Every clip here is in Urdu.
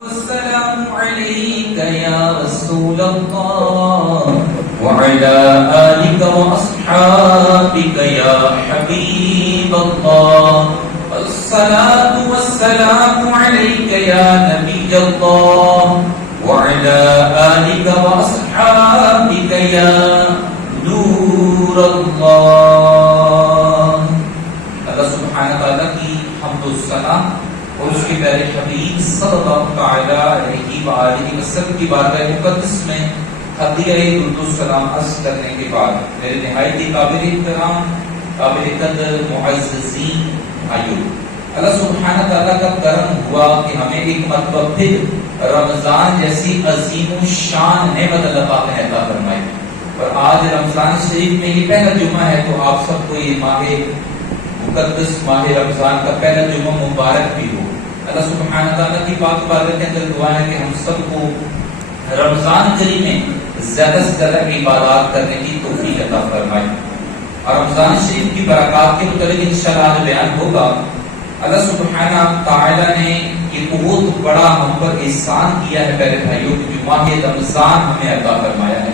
السلام عليك يا رسول الله وعلى آلك وأصحابك يا حبيب الله الصلاة والسلام عليك يا نبي الله وعلى آلك وأصحابك يا نور الله. اللہ سبحانہ تعالیٰ کی حمد و ثنا اور اس کے پیارے حبیب صلی اللہ تعالی علیہ وآلہ وسلم کی بارگاہ مقدس میں ہدیہ درود و سلام عرض کرنے کے بعد میرے نہایت قابل احترام قابل قدر معززین بھائیوں، اللہ سبحانہ تعالیٰ کا کرم ہوا کہ ہمیں ایک مرتبہ پھر رمضان جیسی عظیم و شان نعمت اللہ پاک نے عطا فرمائی، اور آج رمضان شریف میں یہ پہلا جمعہ ہے، تو آپ سب کو یہ ماہ مقدس ماہ رمضان کا پہلا جمعہ مبارک بھی ہو. اللہ سبحانہ تعالیٰ کی پاک بارگاہ کے اندر دعا ہے کہ ہم سب کو رمضان کریم میں زیادہ سے زیادہ عبادات کرنے کی توفیق عطا فرمائے. اور رمضان شریف کی برکات کے متعلق انشاءاللہ بیان ہوگا. اللہ سبحانہ تعالیٰ نے یہ بہت بڑا ہم پر احسان کیا ہے پیارے بھائیوں، کہ جو ماہ رمضان ہمیں عطا فرمایا ہے.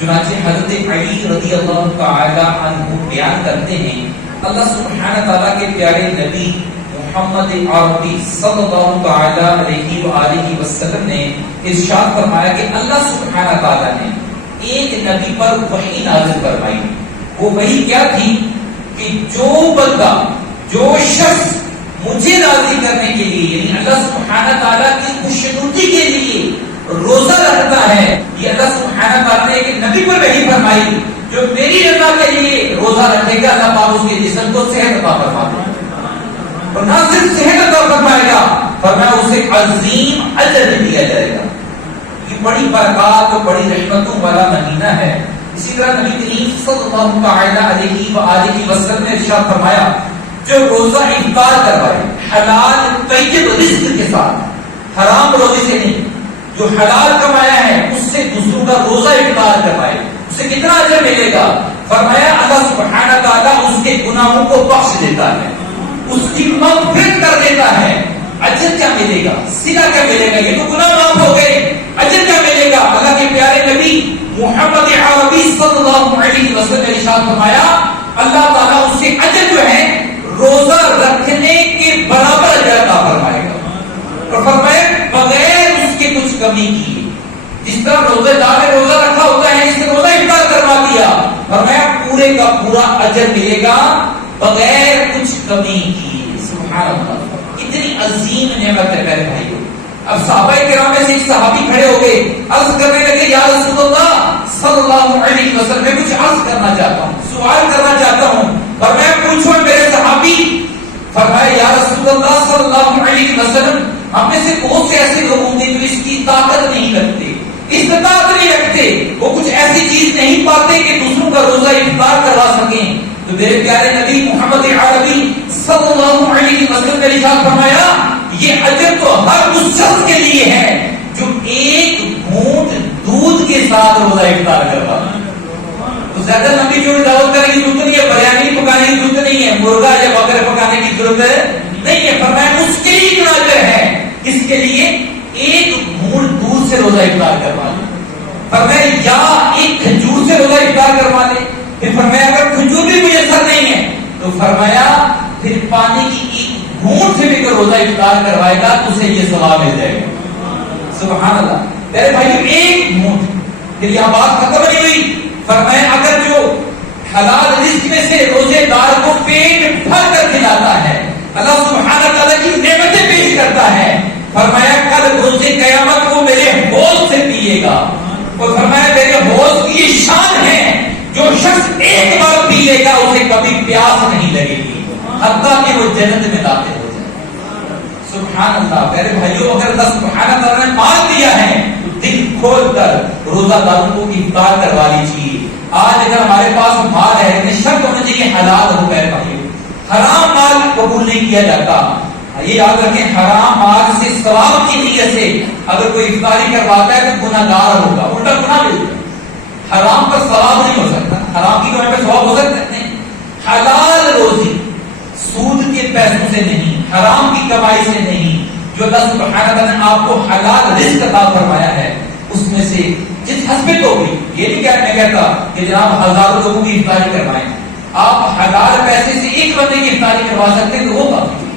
چنانچہ حضرت علی رضی اللہ تعالی عنہ بیان کرتے ہیں، اللہ سبحانہ تعالیٰ کے پیارے نبی محمد عربی صلی اللہ تعالی علیہ وآلہ وسلم نے ارشاد فرمایا کہ اللہ سبحانہ تعالیٰ نے ایک نبی پر وحی نازل فرمائی. وہ وحی کیا تھی کہ جو بندہ جو شخص مجھے راضی کرنے کے لیے یعنی اللہ سبحانہ تعالیٰ کی خوشنودی کے لیے روزہ رکھتا ہے، یہ اللہ سبحانہ تعالیٰ نے ایک نبی پر وحی فرمائی، جو میری رضا کے لیے روزہ رکھے گا اللہ پاک اس کے جسم کو صحت عطا فرما دے گا، اور نہ صرف صحت عطا فرمائے گا فرمایا اسے عظیم اجر دیا جائے گا. یہ بڑی برکات اور بڑی رحمتوں والا مہینہ ہے. اسی طرح نبی کریم صلی اللہ تعالی علیہ وآلہ وسلم نے ارشاد فرمایا، جو روزہ افطار کروائے حلال طیب رزق کے ساتھ، حرام روزے سے نہیں، جو حلال کمایا ہے اس سے دوسروں کا روزہ افطار کروائے، اسے کتنا اجر ملے گا؟ فرمایا اللہ سبحانہ تعالیٰ اس کے گناہوں کو بخش دیتا ہے، اس کی مغفرت کر دیتا ہے. اجر کیا ملے گا؟ صلہ کیا ملے گا؟ یہ تو گناہ معاف ہو گئے، اجر کیا ملے گا؟ اللہ کے پیارے نبی محمد عربی صلی اللہ علیہ وسلم نے ارشاد فرمایا اللہ تعالیٰ اس سے اجر جو ہے روزہ رکھنے کے برابر اجر عطا فرمائے گا، اور فرمایا بغیر اس کے کچھ کمی کی. جس طرح روزے دار نے روزہ رکھا ہوتا ہے، اس نے روزہ افطار کروا دیا، فرمایا پورے کا پورا اجر ملے گا بغیر کچھ کمی کی. سبحان اللہ، اتنی عظیم نعمت ہے میرے بھائیوں. اب صحابہ کرام میں سے ایک صحابی کھڑے ہو گئے، عرض کرنے لگے یا رسول اللہ صلی اللہ علیہ وسلم، میں کچھ عرض کرنا چاہتا ہوں، سوال کرنا چاہتا ہوں. فرمایا پوچھو میرے صحابی. فرمایا یا رسول اللہ صلی اللہ علیہ وسلم، ہم میں سے بہت سے ایسے لوگ ہوں گے جو اس کی طاقت نہیں رکھتے، استطاعت نہیں رکھتے، وہ کچھ ایسی چیز نہیں پاتے کہ دوسروں کا روزہ افطار کروا سکیں. تو میرے پیارے نبی محمد عربی صلی اللہ علیہ وسلم نے ارشاد فرمایا یہ اجر تو ہر اس شخص کے لیے ہے جو ایک گھونٹ دودھ کے ساتھ روزہ افطار کروا. تو زیادہ لمبی جو دعوت کرنے کی ضرورت نہیں ہے، بریانی پکانے کی ضرورت نہیں ہے، مرغا یا بکرا پکانے کی ضرورت نہیں ہے. فرمایا اس کے لیے اتنا اجر ہے اس کے لیے ایک گھونٹ دودھ سے روزہ افطار کروا لے. فرمایا یا ایک کھجور سے روزہ افطار کروا لے. پھر فرمایا اگر کھجور بھی میسر نہیں ہے تو فرمایا پھر پانی کی ایک گھونٹ سے بھی اگر روزہ افطار کروائے گا تو اسے یہ ثواب مل جائے گا. سبحان اللہ. میرے بھائیو ایک گھونٹ، پھر یہاں بات ختم نہیں ہوئی. فرمایا اگر جو حلال رزق میں سے روزے دار کو پیٹ بھر کر کھلاتا ہے، اللہ سبحانہ تعالیٰ کی نعمتیں پیش کرتا ہے، فرمایا کل روزے قیامت کو میرے حوض سے پیے گا. اور فرمایا میرے حوض کی یہ شان ہے، جو شخص ایک بار پی لے گا اسے کبھی پیاس نہیں لگے گی حتیٰ کہ وہ جنت میں داخل ہو جائے. سبحان اللہ. میرے بھائیوں اگر اللہ سبحانہ تعالیٰ نے مال دیا ہے تو دل کھول کر روزہ داروں کو افطار کروا لیجیے. آج اگر ہمارے پاس مال ہے لیکن شرط ہونا چاہیے حلال ہو. میرے بھائیوں حرام مال قبول نہیں کیا جاتا. یہ یاد رکھیں حرام مال سے ثواب کی نیت سے اگر کوئی افطاری کرواتا ہے تو گناہ گار ہوگا، الٹا گناہ ملے گا. حرام پر ثواب نہیں ہو سکتا، حرام کی کمائی پر ثواب ہو سکتا نہیں. حلال روزی سود کے پیسوں سے نہیں، حرام کی کمائی سے نہیں، جو اللہ سبحانہ وتعالیٰ نے آپ کو حلال رزق عطا فرمایا ہے اس میں سے جس حسب تو بھی، یہ نہیں کہ میں کہتا کہ جناب ہزاروں لوگوں کی افطاری کروائیں، آپ حلال پیسے سے ایک بندے کی افطاری کروا سکتے ہیں تو وہ کافی ہے۔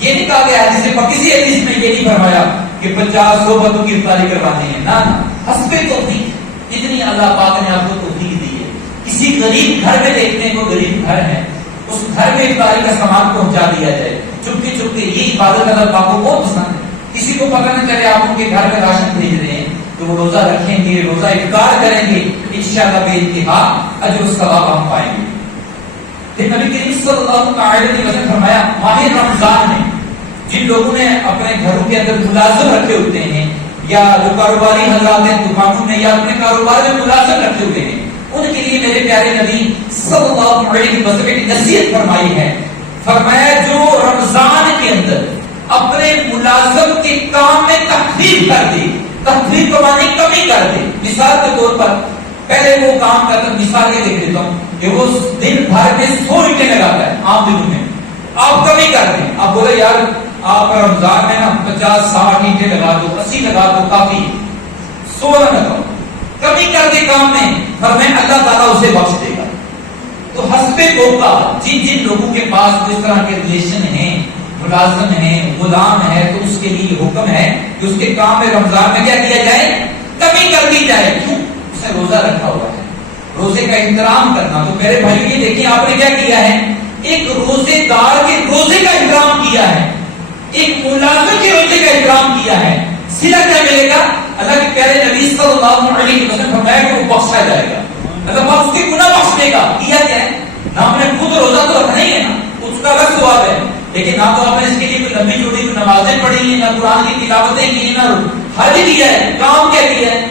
یہ نہیں کہا گیا جسے کسی حدیث میں یہ نہیں فرمایا کہ 50-100 بندوں کی افطاری کروانے ہیں، نہ حسب توفیق، جتنی اللہ پاک نے آپ کو توفیق دی ہے۔ کسی غریب گھر میں دیکھتے ہیں کوئی غریب گھر ہے، اس گھر میں افطاری کا سامان پہنچا دیا جائے چپکے چپکے، یہ عبادت اللہ پاک کو بہت پسند ہے۔ کسی کو پتہ نہ چلے آپ ان کے گھر میں راشن بھیج رہے ہیں تو وہ روزہ رکھیں گے، روزہ افطار کریں گے، انشاءاللہ بے انتہا اجر و ثواب ہم پائیں گے۔ پھر نبی کریم صلی اللہ علیہ وسلم نے فرمایا ماہ رمضان میں جن لوگوں نے اپنے گھروں کے اندر ملازم رکھے ہوتے ہیں، یا جو کاروباری حضرات ہیں دکانوں میں یا اپنے کاروبار میں ملازم رکھے ہوئے ہیں، ان کے لیے میرے پیارے نبی صلی اللہ علیہ وسلم نے نصیحت فرمائی ہے۔ فرمایا جو رمضان کے اندر اپنے ملازم کے کام میں تخفیف کر دے، تخفیف کو معنی کمی کر دے، مثال کے طور پر پہلے وہ کام کرتا، مثال یہ دیکھ لیتا ہوں کہ وہ دن بھر میں 100 اینٹیں لگاتا ہے عام دنوں میں، آپ کمی کر دیں، آپ بولے یار آپ رمضان میں نا 50-60 اینٹیں لگا دو، 80 لگا دو، کافی 100 نہ لگاؤ، کمی کر دے کام میں، فرمایا اللہ تعالیٰ اسے بخش دے گا۔ تو حسب موقع جن جن لوگوں کے پاس اس طرح کے ریلیشن ہیں، ملازم ہیں، غلام ہے، تو اس کے لیے حکم ہے کہ اس کے کام میں رمضان میں کیا کیا جائے، کمی کر دی جائے۔ کیوں؟ اسے روزہ رکھا ہوا ہے، روزے کا احترام کرنا۔ تو میرے بھائی یہ دیکھیں آپ نے کیا کیا ہے، ایک روزے دار کے روزے کا احترام کیا ہے، ایک ملازم کے روزے کا احترام کیا ہے۔ صلہ کیا ملے گا؟ اللہ کے پیارے نبی صلی اللہ علیہ وسلم فرمایا کہ وہ بخشا جائے گا، اللہ پاک اس کے گناہ بخش دے گا۔ کیا کیا ہے؟ نہ ہم نے خود روزہ تو رکھنا ہی ہے نا، اس کا الگ ثواب ہے، لیکن نہ تو آپ نے اس کے لیے کوئی لمبی چوڑی کوئی نمازیں پڑھی ہیں، نہ قرآن کی تلاوتیں کی ہیں، نہ حج کیا ہے، کام کیا کیا ہے،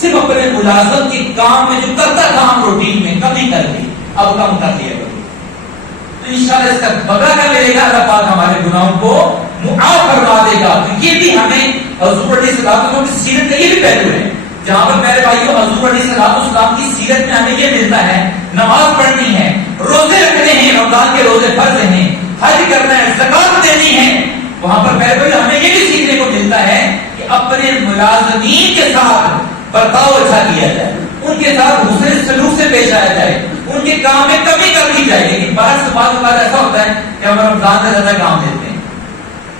صرف اپنے ملازم کے کام میں جو کرتا کام روٹین میں کمی کر دی، اب کم کر دیا کرو، تو انشاءاللہ اس کا بدلہ کیا ملے گا، اللہ پاک ہمارے گناہوں کو معاف فرما دے گا۔ تو یہ بھی ہمیں حضور علیہ السلام کی سیرت کا یہ بھی پہلو ہے، جہاں پر میرے بھائیوں حضور علیہ السلام کی سیرت میں ہمیں یہ ملتا ہے، نماز پڑھنی ہے، روزے رکھنے ہیں، رمضان کے روزے فرض ہیں، حج کرنا ہے، زکات دینی ہے، وہاں پر میرے بھائی ہمیں یہ بھی سیکھنے کو ملتا ہے کہ اپنے ملازمین کے ساتھ برتاؤ اچھا کیا جائے، ان کے ساتھ حسن سلوک سے پیش آیا جائے، ان کے کام میں کمی کر دی جائے۔ لیکن بعض ایسا ہوتا ہے کہ ہم رمضان میں زیادہ کام لیتے ہیں،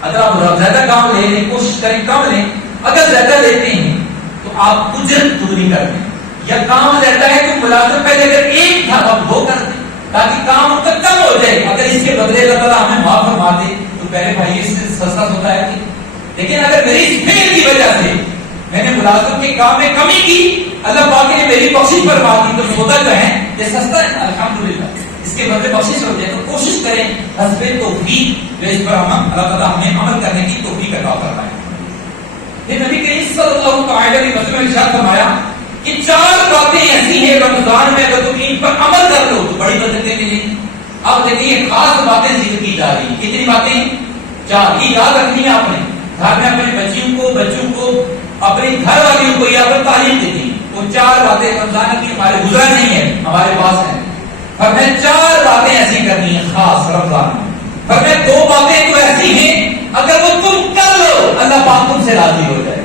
اگر آپ زیادہ کام لے لیں، کوشش کریں کم لیں، اگر زیادہ لیتے ہیں تو آپ اجرت دوگنی کر دیں، یا کام رہتا ہے تو ملازم پہلے اگر ایک تھا اب وہ کر دیں تاکہ کام ان کا کم ہو جائے، اگر اس کے بدلے اللہ تعالیٰ ہمیں معاف فرما دے تو پہلے بھائی اس سے سستا ہوتا ہے کہ، لیکن اگر میری اس فعل کی وجہ سے میں نے ملازم کے کام میں کمی کی، اللہ پاک نے میری بخشش فرما دی، تو سودا جو ہے یہ سستا ہے الحمدللہ، اس کے بدلے بخشش ہو جائے۔ تو کوشش کریں حسب توفیق جو اس پر ہم اللہ تعالیٰ ہمیں عمل کرنے کی توفیق عطا فرمائے۔ یہ نبی کریم صلی اللہ علیہ وسلم نے ارشاد فرمایا کہ 4 باتیں ایسی ہیں رمضان میں اگر تم ان پر عمل کر لو تو بڑی برکتیں ملیں گی۔ اب دیکھیے خاص باتیں ذکر کی جا رہی ہیں، کتنی باتیں؟ 4، یہ یاد رکھنی ہے آپ نے، گھر میں اپنے بچوں کو اپنی گھر والیوں کو یا پر تعلیم دینی، وہ 4 باتیں رمضان کی ہمارے گزرا نہیں ہے، ہمارے پاس ہے، پر میں 4 باتیں ایسی کرنی ہیں خاص رمضان میں، پر میں 2 باتیں تو ایسی ہیں اگر وہ تم کر لو اللہ پاک تم سے راضی ہو جائے۔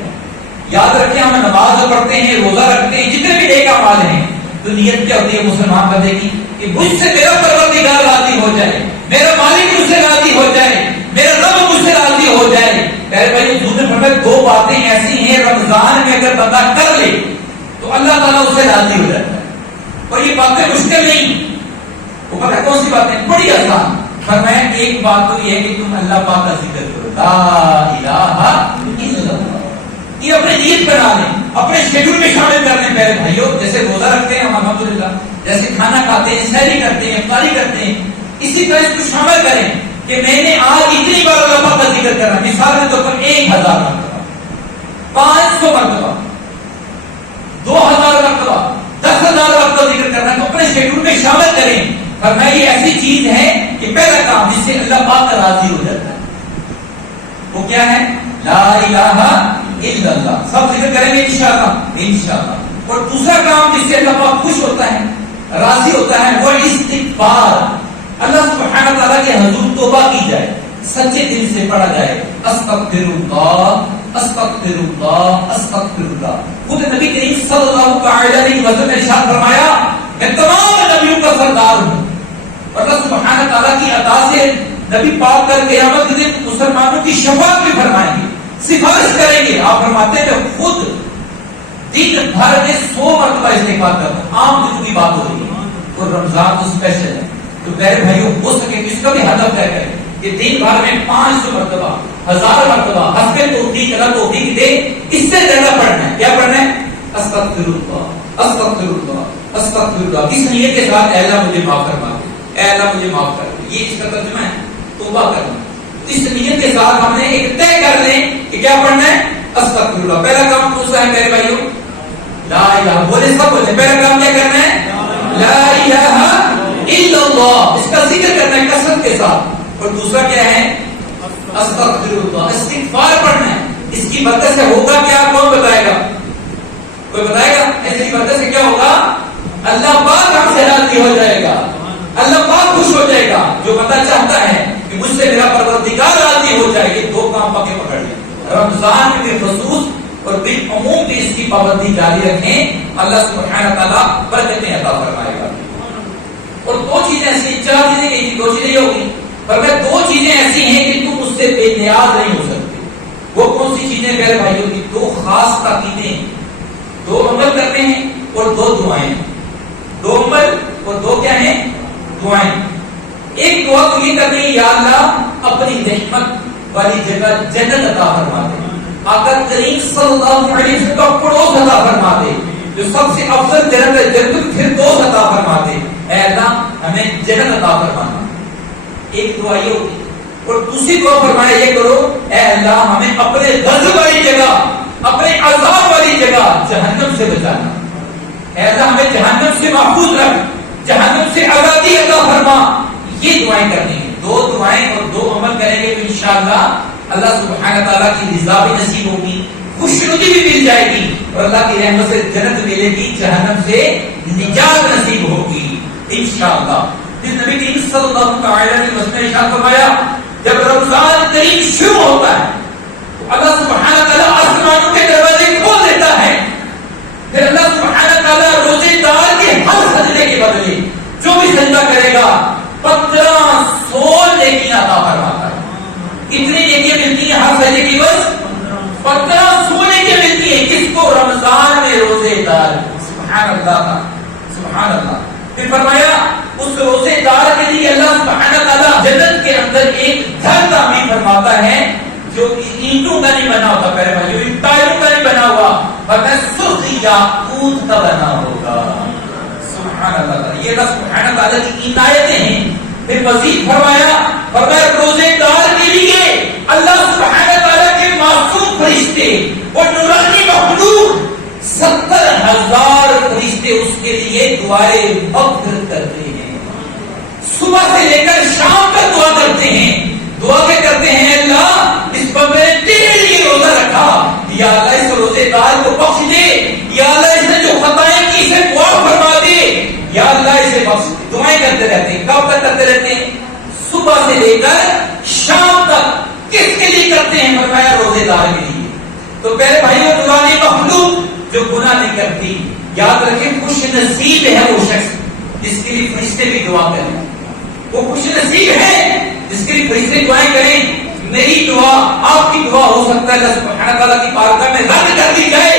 یاد رکھیں ہم نماز پڑھتے ہیں، روزہ رکھتے ہیں، جتنے بھی نیک اعمال ہیں، تو نیت کیا ہوتی ہے مسلمان بندے کی کہ مجھ سے میرا پروردگار راضی ہو جائے، میرا مالک مجھ سے راضی ہو جائے، میرا رب مجھ سے راضی ہو جائے۔ میرے بھائی حضور نے فرمایا 2 باتیں ایسی ہیں رمضان میں اگر بندہ کر لے تو اللہ تعالیٰ اس سے راضی ہو جاتا ہے، اور یہ باتیں مشکل نہیں، وہ پتہ کون سی باتیں؟ بڑی آسان۔ فرمایا ایک بات تو یہ ہے کہ تم اللہ پاک کا ذکر کرو، لا الہ الا اللہ، یہ اپنے نیت بنا لیں، اپنے شیڈول میں شامل کر لیں۔ میرے بھائیوں جیسے روزہ رکھتے ہیں ہم الحمدللہ، جیسے کھانا کھاتے ہیں، سحری کرتے ہیں، افطاری کرتے ہیں، اسی طرح اس کو شامل کریں کہ میں نے آج اتنی بار اللہ پاک کا ذکر کرنا، مثال کے طور پر 1000 مرتبہ، 500 مرتبہ، 2000 مرتبہ، 10,000 مرتبہ ذکر کرنا، تو اپنے شیڈول میں شامل کریں۔ فرمایا یہ ایسی چیز ہے کہ پہلا کام جس سے اللہ پاک کا راضی ہو جاتا ہے وہ کیا ہے؟ لا الہ الا اللہ، سب ذکر کریں گے انشاءاللہ۔ اور دوسرا کام جس سے اللہ پاک خوش ہوتا ہے، راضی ہوتا ہے، وہ استغفار، اللہ سبحانہ تعالیٰ کے حضور توبہ کی جائے، سچے دل سے پڑھا جائے استغفراللہ استغفراللہ استغفراللہ. خود نبی کریم صلی اللہ علیہ وسلم نے ارشاد فرمایا میں تمام نبیوں کا سردار ہوں. اور اللہ سبحانہ تعالیٰ کی عطا سے نبی پاک کر قیامت کے دن مسلمانوں کی شفاعت بھی فرمائیں گے, سفارش کریں گے. آپ فرماتے ہیں میں خود دن بھر میں 100 مرتبہ استغفار کرتا ہوں. عام دنوں کی بات ہو رہی ہے اور رمضان تو اسپیشل ہے. تو میرے بھائیوں ہو سکے اس کا بھی ہدف طے کریں کہ دن بھر میں 500 مرتبہ 1000 مرتبہ حسب توفیق اللہ توفیق دے اس سے زیادہ پڑھنا ہے. کیا پڑھنا ہے؟ استغفراللہ استغفراللہ استغفراللہ. کس نیت کے ساتھ؟ اے اللہ مجھے معاف فرما دے, اے اللہ مجھے معاف کر دے. یہ اس کا ترجمہ ہے توبہ کرنا. اس نیت کے ساتھ ہم نے ایک طے کر لیں کہ کیا پڑھنا ہے؟ استغفراللہ. پہلا کام کون سا ہے میرے بھائیوں؟ لا الہ. بولے سب بولے پہلا کام کیا کرنا ہے؟ لا الہ الا اللہ. اس کا ذکر کرنا ہے کثرت کے ساتھ. اور دوسرا کیا ہے؟ استغفراللہ استغفار پڑھنا ہے. اس کی برکت سے ہوگا کیا؟ کون بتائے گا؟ کوئی بتائے گا؟ اس کی برکت سے کیا ہوگا؟ اللہ پاک ہم سے راضی ہو جائے گا, اللہ پاک خوش ہو جائے گا. جو بندہ چاہتا ہے کہ مجھ سے میرا پروردگار راضی ہو جائے, یہ 2 کام پکے پکڑ لیں. رمضان میں خصوص اور بالعموم بھی اس کی پابندی جاری رکھیں, اللہ سبحانہ تعالیٰ برکتیں عطا فرمائے گا. اور 2 چیزیں ایسی, 4 چیزیں کہی تھی, 2 چیزیں یہ ہوگی, پر میں 2 چیزیں ایسی ہیں کہ تم اس سے بے نیاز نہیں ہو سکتے. وہ کون سی چیزیں میرے بھائیوں کی؟ 2 خاص تاکیدیں, 2 عمل کرتے ہیں اور 2 دعائیں. 2 عمل اور 2 کیا ہیں؟ دعائیں. ایک دعا تو یہ کرنی ہے, یا اللہ اپنی رحمت والی جگہ جنت عطا فرما دے. آقا کریم صلی اللہ علیہ وسلم کا پڑوس عطا فرما دے, جو سب سے افضل جنت ہے, جنت پھر دوست عطا فرما دے. اے اللہ ہمیں جنت عطا فرمانا. ایک دعا یہ ہوتی. اور دوسری دعا فرمایا یہ کرو, اے اللہ ہمیں اپنے غضب والی جگہ, اپنے عذاب والی جگہ جہنم سے بچانا. اے اللہ ہمیں جہنم سے محفوظ رکھ, جہنم سے آزادی عطا فرما. یہ دعائیں کرنی ہیں. 2 دعائیں اور 2 عمل کریں گے تو انشاءاللہ اللہ سبحانہ تعالیٰ کی رضا بھی نصیب ہوگی, خوشنودی بھی مل جائے گی, اور اللہ کی رحمت سے جنت ملے گی, جہنم سے نجات نصیب ہوگی انشاءاللہ. پھر نبی کریم صلی اللہ علیہ وسلم نے ارشاد فرمایا جب رمضان کریم شروع ہوتا ہے تو اللہ سبحانہ تعالیٰ آسمانوں کے دروازے کھول دیتا ہے. پھر اللہ سبحانہ تعالیٰ روزے دار کے ہر سجدے کے بدلے جو بھی سجدہ کرے گا 1500 نیکیاں عطا فرماتا ہے. کتنی نیکیاں ملتی ہیں ہر سجدے کی؟ بس 1500 نیکیاں ملتی ہیں. کس کو؟ رمضان میں روزے دار. سبحان اللہ سبحان اللہ. پھر فرمایا اس روزے دار کے لیے اللہ سبحانہ تعالیٰ جنت کے اندر ایک گھر تعمیر فرماتا ہے جو اینٹوں کا نہیں بنا ہوتا, پہلے بھائیو ٹائلوں کا نہیں بنا ہوا, بلکہ سرخ یاقوت کا بنا ہوگا. سبحان اللہ. یہ اللہ سبحانہ تعالیٰ کی عنایتیں ہیں. پھر مزید فرمایا روزے دار کے لیے اللہ سبحانہ تعالیٰ کے معصوم فرشتے اور نورانی مخلوق 70,000 فرشتے اس کے لیے دعائیں مغفرت کرتے ہیں. صبح سے لے کر شام تک دعا کرتے ہیں. دعا کیا کرتے ہیں؟ اللہ اس بندے نے تیرے لیے روزہ رکھا, یا اللہ اس روزے دار کو بخش دے, یا اللہ اس نے جو خطائیں کی اسے معاف فرما دے, یا اللہ اسے بخش دے. دعائیں کرتے رہتے ہیں. کب تک کرتے رہتے ہیں؟ صبح سے لے کر شام تک. کس کے لیے کرتے ہیں؟ فرمایا روزے دار کے لیے. تو پہلے بھائیوں نورانی مخلوق جو گناہ نہیں کرتی, یاد رکھیں خوش نصیب ہے وہ شخص جس کے لیے فرشتے بھی دعا کریں. وہ خوش نصیب ہے جس کے لیے فرشتے دعائیں کریں. میری دعا آپ کی دعا ہو سکتا ہے اللہ سبحانہ تعالیٰ کی بارگاہ میں رد کر دی جائے,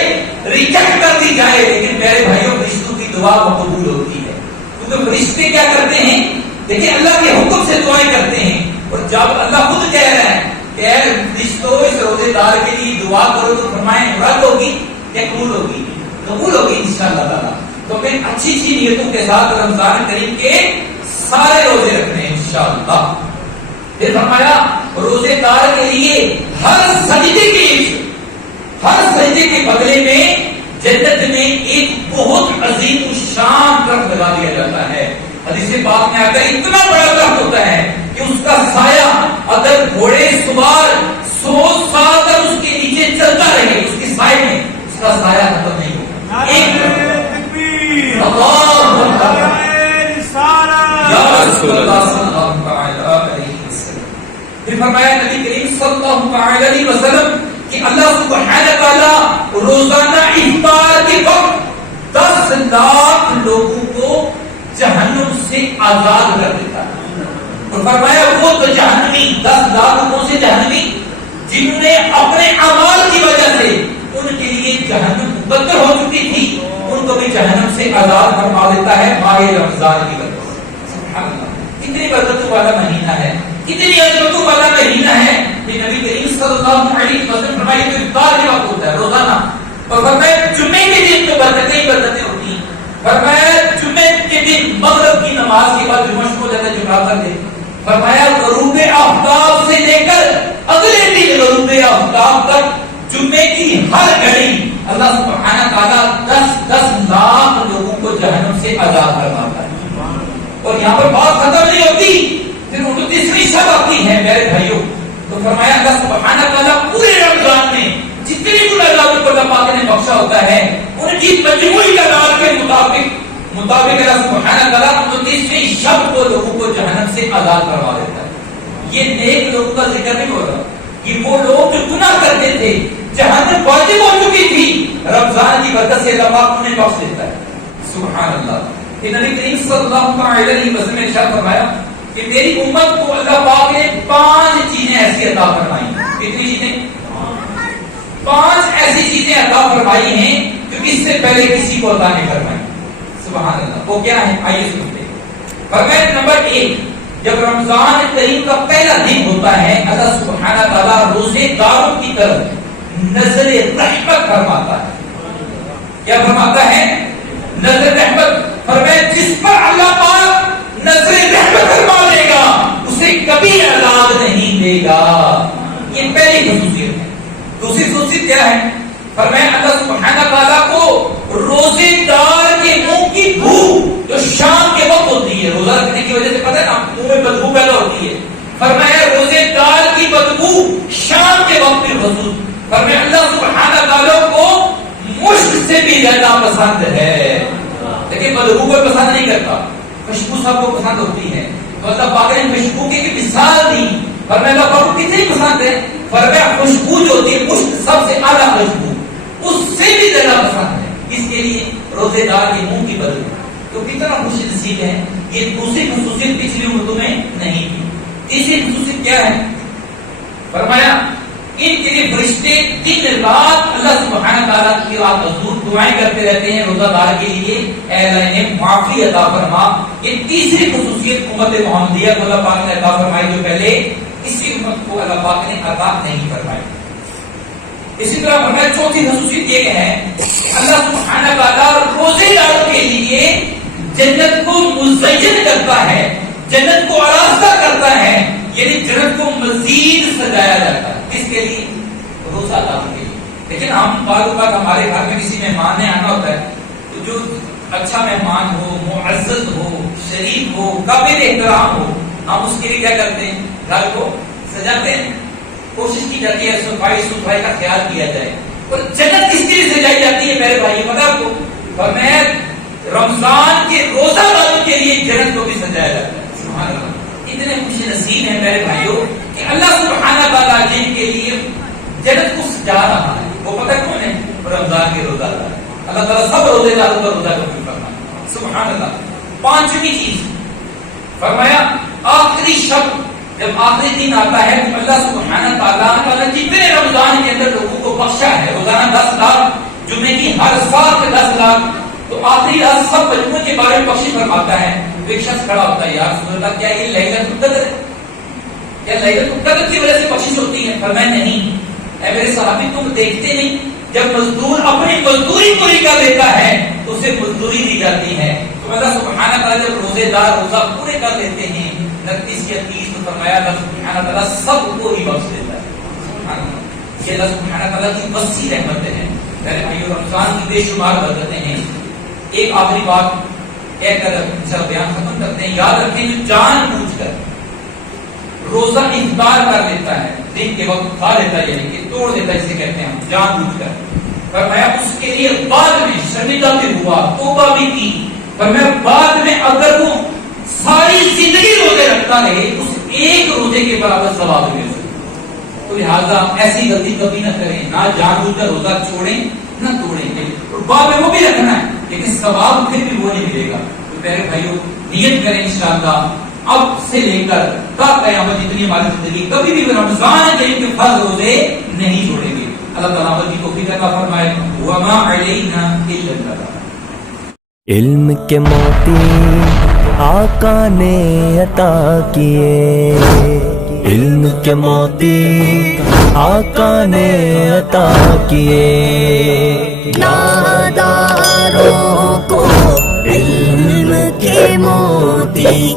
ریجیکٹ کر دی جائے, لیکن میرے بھائیوں فرشتوں کی دعا قبول ہوتی ہے. کیونکہ فرشتے کیا کرتے ہیں؟ دیکھیں اللہ کے حکم سے دعائیں کرتے ہیں. اور جب اللہ خود کہہ رہا ہے کہ اے فرشتوں اس روزے دار کے لیے دعا کرو, تو فرمائیں رد ہوگی یا قبول ہوگی؟ قبول ہوگی انشاءاللہ تعالیٰ. تو میں اچھی نیتوں کے ساتھ رمضان کریم کے سارے روزے رکھنے ہیں انشاءاللہ. پھر فرمایا روزے دار کے لیے ہر سجدے کے بدلے میں جنت میں ایک بہت عظیم الشان درخت لگا دیا جاتا ہے. حدیث پاک میں آتا ہے اتنا بڑا درخت ہوتا ہے کہ اس کا سایہ اگر گھوڑے سوار 100 سال تک اس کے نیچے چلتا رہے, اس کی سائے میں اس کا سایہ ختم نہیں ہوگا. پھر فرمایا نبی کریم صلی اللہ علیہ وسلم کہ اللہ سبحانہ تعالی روزانہ افطار کے وقت 10 لاکھ لوگوں کو جہنم سے آزاد کر دیتا ہے. اور فرمایا وہ تو جہنمی 10 لاکھ کون سے جہنمی جنہوں نے اپنے اعمال کی وجہ سے ان کے لیے جہنم مقدر ہو چکی تھی, ان کو بھی جہنم سے آزاد فرما دیتا ہے ماہ رمضان کی وجہ سے. سبحان اللہ, کتنی برکتوں والا مہینہ ہے, کتنی عظمتوں والا مہینہ ہے. کہ نبی کریم صلی اللہ علیہ وسلم فرمایا کہ افطار کے وقت ہوتا ہے روزانہ, اور فرمایا جمعے کے دن تو برکتیں ہوتی ہیں. فرمایا جمعے کے دن مغرب کی نماز کے بعد جمعہ شروع ہو جاتا ہے جمعہ کر دے. فرمایا غروب آفتاب سے لے کر اگلے دن غروب آفتاب تک جمعے کی ہر گھڑی اللہ سبحانہ تعالیٰ 10 لاکھ لوگوں کو جہنم سے آزاد فرماتا ہے. اور یہاں پر بات ختم نہیں ہوتی, پھر 29ویں شب آتی ہے میرے بھائیوں. تو فرمایا اللہ سبحانہ تعالیٰ پورے رمضان میں جتنے گناہگاروں کو اللہ پاک نے بخشا ہوتا ہے ان کی مجموعی تعداد کے مطابق اللہ سبحانہ تعالیٰ 29ویں شب کو لوگوں کو جہنم سے آزاد کروا دیتا ہے. یہ نیک لوگوں کا ذکر نہیں ہو رہا, یہ وہ لوگ جو گناہ کرتے تھے, جہنم واجب ہو چکی تھی, رمضان کی برکت سے اللہ پاک انہیں بخش دیتا ہے. سبحان اللہ. کہ نبی کریم صلی اللہ علیہ وسلم نے ارشاد فرمایا کہ میری امت کو اللہ پاک نے 5 چیزیں ایسی عطا فرمائی. کتنی چیزیں؟ 5 ایسی چیزیں عطا فرمائی ہیں جو اس سے پہلے کسی کو عطا نہیں فرمائی. سبحان اللہ. وہ کیا ہے آئیے سنتے ہیں. فرمایا نمبر 1, جب رمضان کریم کا پہلا دن ہوتا ہے اللہ سبحانہ تعالیٰ روزے داروں کی طرف نظر رحمت فرماتا ہے. کیا فرماتا ہے؟ نظر رحمت. فرمایا جس پر اللہ پاک نظر رحمت فرما دے گا اسے کبھی عذاب نہیں دے گا. یہ پہلی خصوصیت ہے. دوسری خصوصیت کیا ہے؟ فرمایا اللہ سبحانہ تعالیٰ کو روزے دار کے منہ کی بو جو شام کے وقت ہوتی ہے, روزہ رکھنے کی وجہ سے پتہ ہے نا منہ میں بدبو پیدا ہوتی ہے. فرمایا روزے دار کی بدبو شام کے وقت میں خصوص. فرمایا اللہ سبحانہ تعالیٰ کو مشک سے بھی زیادہ پسند ہے. لیکن بدبو کو پسند نہیں کرتا, خوشبو سب کو پسند ہوتی ہے. تو اللہ پاک نے خوشبو کی مثال دی. فرمایا اللہ پاک کو کتنی پسند ہے؟ فرمایا خوشبو جو ہوتی ہے مشک سب سے اعلیٰ خوشبو اس سے بھی زیادہ پسند ہے. اس کے لیے روزے دار کے منہ کی بدبو تو کتنا خوش نصیب ہے. یہ دوسری خصوصیت پچھلی امتوں میں نہیں تھی. تیسری خصوصیت کیا ہے؟ فرمایا ان کے لیے فرشتے دن رات اللہ سبحانہ تعالیٰ کی حضور دعائیں کرتے رہتے ہیں روزہ دار کے لیے, اے اللہ انہیں معافی عطا فرما. یہ تیسری خصوصیت امت محمدیہ کو اللہ پاک نے عطا فرمائی جو پہلے کسی امت کو اللہ پاک نے عطا نہیں فرمائی. اسی طرح فرمایا چوتھی خصوصیت یہ ہے کہ اللہ سبحانہ تعالیٰ روزے داروں کے لیے جنت کو مزین کرتا ہے, جنت کو آراستہ کرتا ہے, یعنی جنت کو مزید سجایا جاتا ہے. کس کے لیے؟ روزہ داروں کے لیے. لیکن ہم بعض اوقات ہمارے گھر میں کسی مہمان نے آنا ہوتا ہے تو جو اچھا مہمان ہو, معزز ہو, شریف ہو, قابل احترام ہو, ہم اس کے لیے کیا کرتے ہیں؟ گھر کو سجاتے ہیں, کوشش کی جاتی ہے صفائی ستھرائی کا خیال کیا جائے. اور جنت کس کے لیے سجائی جاتی ہے میرے بھائی پتہ آپ کو؟ اور میں رمضان کے روزہ داروں کے لیے جنت کو بھی سجایا جاتا ہے. سبحان اللہ. اتنے خوش نصیب ہیں میرے بھائیوں کہ اللہ سبحانہ تعالیٰ جن کے لیے جنت کو سجا رہا ہے وہ پتہ کون ہے؟ رمضان کے روزہ دار. اللہ تعالیٰ سب روزے داروں کا روزہ قبول فرمائے. سبحان اللہ. 5ویں چیز فرمایا آخری شب جب آخری دن آتا ہے تو اللہ سبحانہ تعالیٰ جتنے رمضان کے اندر لوگوں کو بخشا ہے روزانہ 10 لاکھ, جمعے کی ہر سال 10 لاکھ, تو آخری رات سب مجموعے کے بارے میں بخشش فرماتا ہے. تو ایک شخص کھڑا ہوتا ہے, یا رسول اللہ کیا یہ لیلۃ القدر ہے؟ کیا لیلۃ القدر کی وجہ سے بخشش ہوتی ہے؟ فرمایا نہیں. اے میرے صحابی تم دیکھتے نہیں جب مزدور اپنی مزدوری پوری کر لیتا ہے تو اسے مزدوری دی جاتی ہے. تو اللہ سبحانہ تعالیٰ جب روزے دار روزہ پورے کر لیتے ہیں 29 یا 30 تو فرمایا اللہ سبحانہ تعالیٰ سب کو ہی بخش دیتا ہے. سبحان اللہ. یہ اللہ سبحانہ تعالیٰ کی وسیع رحمتیں ہیں میرے بھائیوں. رمضان کی بے شمار برکتیں ہیں. ایک آخری بات ایک کر بیان ختم کرتے ہیں. یاد رکھیں جو جان بوجھ کر روزہ افطار کر لیتا ہے, دن کے وقت کھا لیتا ہے, یعنی کہ توڑ دیتا ہے, اسے کہتے ہیں جان بوجھ کر. فرمایا اس کے لیے بعد میں شرمندہ بھی ہوا, توبہ بھی کی. فرمایا بعد میں اگر وہ ساری زندگی روزے رکھتا رہے اس ایک روزے کے برابر ثواب مل سکتا ہے. تو لہٰذا ایسی غلطی کبھی نہ کریں، نہ جان بوجھ کر روزہ چھوڑیں نہ توڑیں، باب وہ بھی رکھنا ہے لیکن ثواب پھر بھی وہ نہیں ملے گا۔ تو پیارے بھائیوں نیت کریں انشاءاللہ اب سے لے کر تا قیامت جتنی ہماری زندگی کبھی بھی رمضان کریم کے فرض روزے نہیں چھوڑیں گے۔ اللہ تعالیٰ عمل کی توفیق عطا فرمائے۔ وما علینا الا البلاغ۔ علم کے موتی آقا نے عطا کیے، علم کے موتی آقا نے عطا کیے، ناداروں کو علم کے موتی